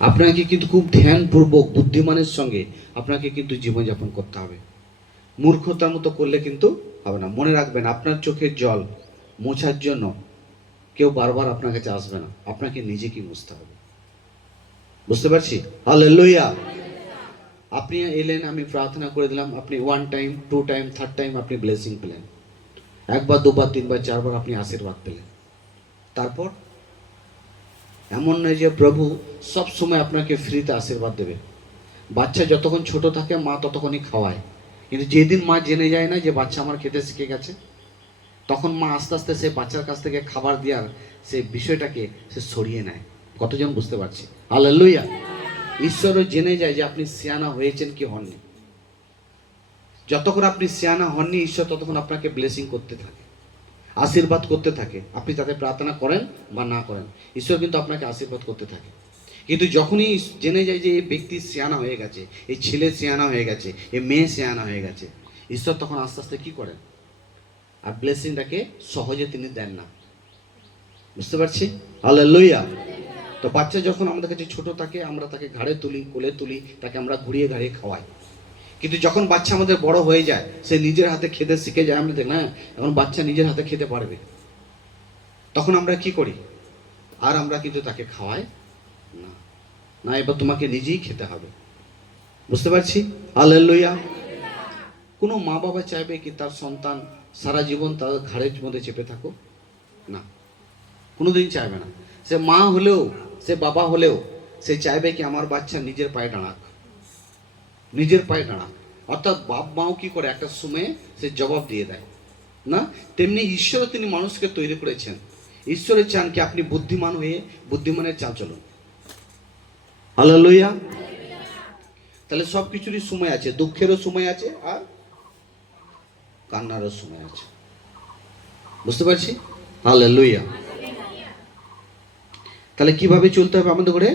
আপনাকে কিন্তু খুব ধ্যানপূর্বক বুদ্ধিমানের সঙ্গে আপনাকে কিন্তু জীবনযাপন করতে হবে। মূর্খতার মতো করলে কিন্তু হবে না। মনে রাখবেন, আপনার চোখের জল মোছার জন্য কেউ বারবার আপনার কাছে আসবে না, আপনাকে নিজেকেই মুছতে হবে। বুঝতে পারছি? হালেলুয়া। আপনি এলেন, আমি প্রার্থনা করে দিলাম, আপনি 1 টাইম 2 টাইম 3rd টাইম আপনি ব্লেসিং পেলেন, একবার দুবার তিনবার চারবার আপনি আশীর্বাদ পেলেন। তারপর এমন নয় যে প্রভু সব সময় আপনাকে ফ্রিতে আশীর্বাদ দেবে। বাচ্চা যতক্ষণ ছোট থাকে মা ততক্ষণই খাওয়ায়, কিন্তু যেদিন মা জেনে যায় না যে বাচ্চা আমার খেতে শিখে গেছে, তখন মা আস্তে আস্তে সে বাচ্চার কাছ থেকে খাবার দেওয়ার সেই বিষয়টাকে সে সরিয়ে নেয়। কতজন বুঝতে পারছি? হালেলুয়া। ঈশ্বরও জেনে যায় যে আপনি সিয়ানা হয়েছেন কি হননি। যতক্ষণ আপনি সিয়ানা হননি, ঈশ্বর ততক্ষণ আপনাকে ব্লেসিং করতে থাকে, আশীর্বাদ করতে থাকে। আপনি তাতে প্রার্থনা করেন বা না করেন, ঈশ্বর কিন্তু আপনাকে আশীর্বাদ করতে থাকে। কিন্তু যখনই জেনে যায় যে এই ব্যক্তি সিয়ানা হয়ে গেছে, এই ছেলে সিয়ানা হয়ে গেছে, এই মেয়ে সিয়ানা হয়ে গেছে, ঈশ্বর তখন আস্তে আস্তে কী করেন, আর ব্লেসিংটাকে সহজে তিনি দেন না। বুঝতে পারছি? হালেলুয়া। তো বাচ্চা যখন আমাদের কাছে ছোট থাকে, আমরা তাকে ঘাড়ে তুলি, কোলে তুলি, তাকে আমরা ঘুরিয়ে ঘাড়িয়ে খাওয়াই। কিন্তু যখন বাচ্চা আমাদের বড় হয়ে যায়, সে নিজের হাতে খেতে শিখে যায়, আমরা দেখি না এখন বাচ্চা নিজের হাতে খেতে পারবে, তখন আমরা কি করি, আর আমরা কিন্তু তাকে খাওয়াই না। না, এবার তোমাকে নিজেই খেতে হবে। বুঝতে পারছি? হালেলুয়া। কোনো মা বাবা চাইবে কি তার সন্তান সারা জীবন তার ঘাড়ের মধ্যে চেপে থাকুক? না, কোনোদিন চাইবে না। সে মা হলেও, সে বাবা হলেও, সে চাইবে কি আমার বাচ্চা নিজের পায়ে দাঁড়াক, নিজের পায়ে দাঁড়াক। অর্থাৎ বাপ মাও কি করে, একটা সময়ে সে জবাব দিয়ে দেয় না। তেমনি ঈশ্বরও তিনি মানুষকে তৈরি করেছেন, ঈশ্বরের চান কি আপনি বুদ্ধিমান হয়ে বুদ্ধিমানের চাল চলুন। হালেলুয়া। তাহলে সব কিছুরই সময় আছে, দুঃখেরও সময় আছে আর কান্নারও সময় আছে। বুঝতে পারছি? হালেলুয়া। তাহলে কিভাবে চলতে হবে আমাদের করে?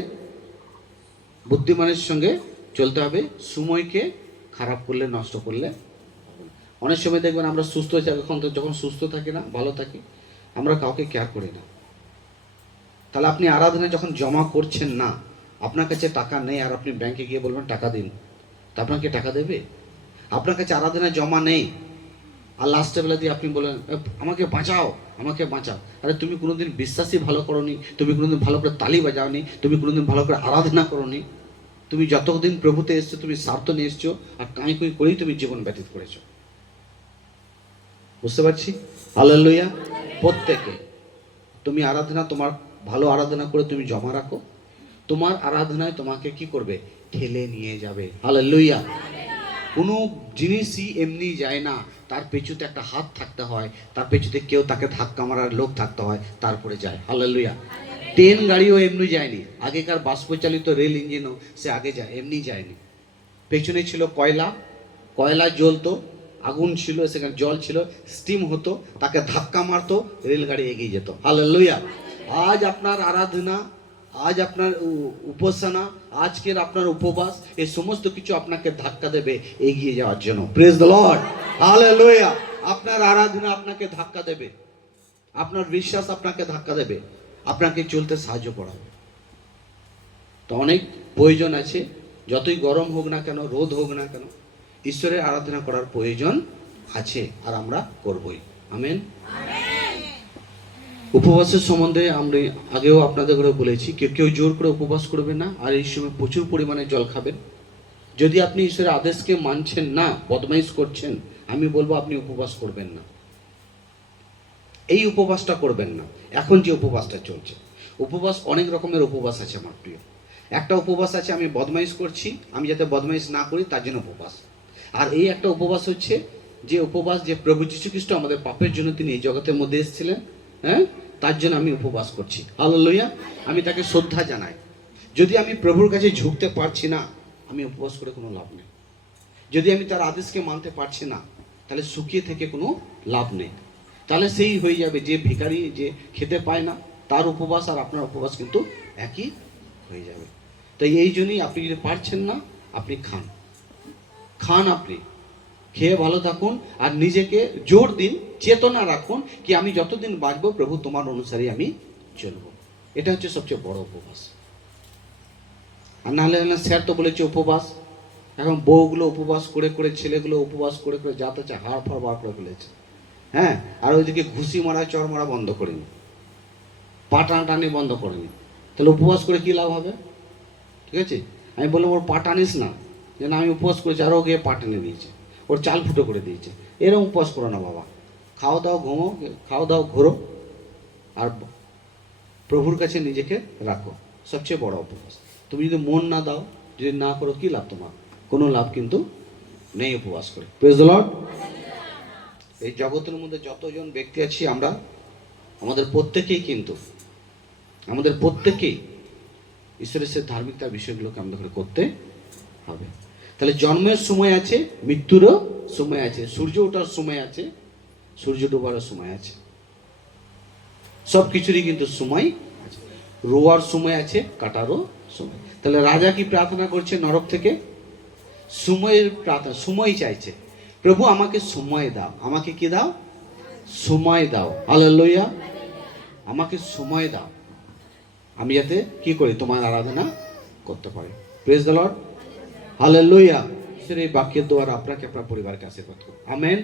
বুদ্ধিমানের সঙ্গে চলতে হবে, সময়কে খারাপ করলে, নষ্ট করলে। অনেক সময় দেখবেন আমরা সুস্থ যখন সুস্থ থাকি না, ভালো থাকি, আমরা কাউকে কেয়ার করি না। তাহলে আপনি আরাধনা যখন জমা করছেন না, আপনার কাছে টাকা নেই, আর আপনি ব্যাংকে গিয়ে বলবেন টাকা দিন, তা আপনাকে টাকা দেবে? আপনার কাছে আরাধনা জমা নেই, আর লাস্টের বেলা দিয়ে আপনি বলেন আমাকে বাঁচাও, আমাকে বাঁচাও। আরে তুমি কোনোদিন বিশ্বাসই ভালো করোনি, তুমি কোনোদিন ভালো করে তালি বাজাওনি, তুমি কোনোদিন ভালো করে আরাধনা করোনি। তুমি যতদিন প্রভুতে এসছো তুমি স্বার্থ নিয়ে এসছো, আর কাঁই কুই করেই তুমি জীবন ব্যতীত করেছো। বুঝতে পারছি? হালেলুয়া। প্রত্যেকে তুমি আরাধনা, তোমার ভালো আরাধনা করে তুমি জমা রাখো, তোমার আরাধনায় তোমাকে কি করবে, ঠেলে নিয়ে যাবে। হালেলুয়া। কোনো জিনিসই এমনি যায় না, তার পেছুতে একটা হাত থাকতে হয়, তার পেছুতে কেউ তাকে ধাক্কা মারার লোক থাকতে হয়, তারপরে যায়। হালেলুয়া। ট্রেন গাড়িও এমনি যায়নি, আগেকার বাষ্পচালিত রেল ইঞ্জিনও সে আগে যায়, এমনি যায়নি। পেছনে ছিল কয়লা, কয়লা জ্বলতো, আগুন ছিল, সেখানে জল ছিল, স্টিম হতো, তাকে ধাক্কা মারতো, রেলগাড়ি এগিয়ে যেত। হালেলুয়া। আজ আপনার আরাধনা, আজ আপনার উপাসনা, আজকের আপনার উপবাস, এই সমস্ত কিছু আপনাকে ধাক্কা দেবে এগিয়ে যাওয়ার জন্য। Praise the lord. হালেলুয়া। আপনার আরাধনা আপনাকে ধাক্কা দেবে, আপনার বিশ্বাস আপনাকে ধাক্কা দেবে, আপনাকে চলতে সাহায্য করাবে। তো অনেক প্রয়োজন আছে, যতই গরম হোক না কেন, রোদ হোক না কেন, ঈশ্বরের আরাধনা করার প্রয়োজন আছে, আর আমরা করবই। আমেন। উপবাসের সম্বন্ধে আমরা আগেও আপনাদের করে বলেছি, কেউ কেউ জোর করে উপবাস করবে না, আর এই সময় প্রচুর পরিমাণে জল খাবেন। যদি আপনি ঈশ্বরের আদেশকে মানছেন না, বদমাইশ করছেন, আমি বলবো আপনি উপবাস করবেন না, এই উপবাসটা করবেন না। এখন যে উপবাসটা চলছে, উপবাস অনেক রকমের উপবাস আছে আমার প্রিয়। একটা উপবাস আছে আমি বদমাইশ করছি, আমি যাতে বদমাইশ না করি তার জন্য উপবাস। আর এই একটা উপবাস হচ্ছে যে উপবাস, যে প্রভু যীশু খ্রিস্ট আমাদের পাপের জন্য তিনি এই জগতের মধ্যে এসেছিলেন, হ্যাঁ, তার জন্য আমি উপবাস করছি। হালেলুয়া। আমি তাকে শ্রদ্ধা জানাই। যদি আমি প্রভুর কাছে ঝুঁকতে পারছি না, আমি উপবাস করে কোনো লাভ নেই। যদি আমি তার আদেশকে মানতে পারছি না, তাহলে শুকিয়ে থেকে কোনো লাভ নেই। তাহলে সেই হয়ে যাবে যে ভিখারি যে খেতে পায় না, তার উপবাস আর আপনার উপবাস কিন্তু একই হয়ে যাবে। তাই এই জন্যই আপনি যদি পারছেন না, আপনি খান, খান, আপনি খেয়ে ভালো থাকুন, আর নিজেকে জোর দিন, চেতনা রাখুন কি আমি যতদিন বাঁচবো প্রভু তোমার অনুসারে আমি চলবো। এটা হচ্ছে সবচেয়ে বড় উপবাস। আর নাহলে স্যার তো বলেছে উপবাস। এখন বউগুলো উপবাস করে করে, ছেলেগুলো উপবাস করে করে যাতে চায় হাড় ফাড় বার করে ফেলেছে। হ্যাঁ, আর ওইদিকে ঘুষি মারা চর মারা বন্ধ করেনি, পা টানাটানি বন্ধ করেনি। তাহলে উপবাস করে কী লাভ হবে? ঠিক আছে, আমি বললাম ওর পা টানিস না, যে না আমি উপবাস করেছি, আরও গিয়ে পা টেনে দিয়েছে, ওর চাল ফুটো করে দিয়েছে। এরকম উপবাস করো না বাবা, খাও দাও ঘুমো, খাও দাও ঘোরো, আর প্রভুর কাছে নিজেকে রাখো, সবচেয়ে বড় উপবাস। তুমি যদি মন না দাও, যদি না করো, কী লাভ তোমার? কোনো লাভ কিন্তু নেই উপবাস করে। Praise the lord. এই জগতের মধ্যে যতজন ব্যক্তি আছি আমরা, আমাদের প্রত্যেকেই ঈশ্বরের সে ধার্মিকতার বিষয়গুলোকে আমাদের করতে হবে। তাহলে জন্মের সময় আছে, মৃত্যুরও সময় আছে, সূর্য ওঠার সময় আছে, সূর্য ডোবারও সময় আছে, সব কিছুরই কিন্তু সময় আছে। রোয়ার সময় আছে, কাটারও সময়। তাহলে রাজা কি প্রার্থনা করছে নরক থেকে? সময়ের প্রার্থনা, সময় চাইছে। প্রভু আমাকে সময় দাও, আমাকে কি দাও? সময় দাও। হালেলুয়া। আমাকে সময় দাও, আমি যাতে কি করি? তোমার আরাধনা করতে পারি। Praise the lord. হালেলুয়া। এই বাক্যের দ্বারা আপনাকে আপনার পরিবারকে আশীর্বাদ করুন। আমেন।